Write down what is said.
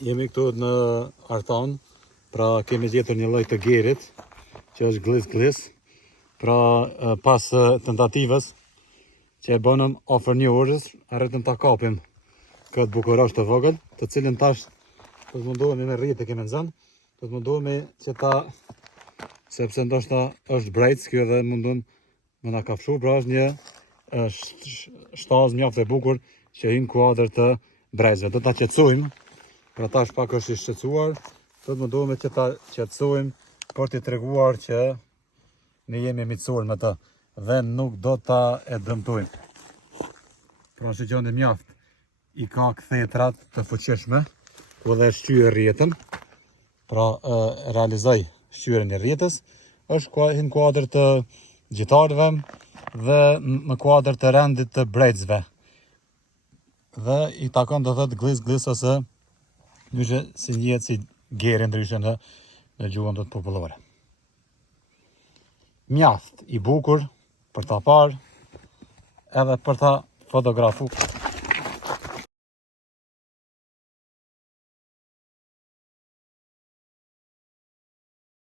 Jemi këtu në Artan, pra kemi gjetur një lloj të gerit, që është glis. Pra pas tentativës që e bënëm afër një orës, arritëm ta kapim këtë bukurosht të vogël, të cilën tash do të mundohemi me rrjetë kemi në zën, do të mundohemi që ta, sepse ndoshta është brejtës, kjo edhe mundon me na kafshu, pra është një shtazë mjaft e bukur që hyn kuadër të brejtësve. Do ta qetësojmë. Pra tash pak është i shqetësuar, do të mundohemi që ta qetësojmë për t'i treguar që ne jemi miqësor me të dhe nuk do ta e dëmtojmë. Pra shëgjoni mjaft i ka kthetrat të fuqishme, ku dhe shqyr rrjetën. Pra realizoj shqyrën e rrjetës, është në kuadër të gjitarëve dhe në kuadër të rendit të brejtësve. Dhe i takon do thot glis ose ndryshe si njihet si geri ndryshe në gjuhën do të popullore. Mjaft i bukur për ta parë edhe për ta fotografuar.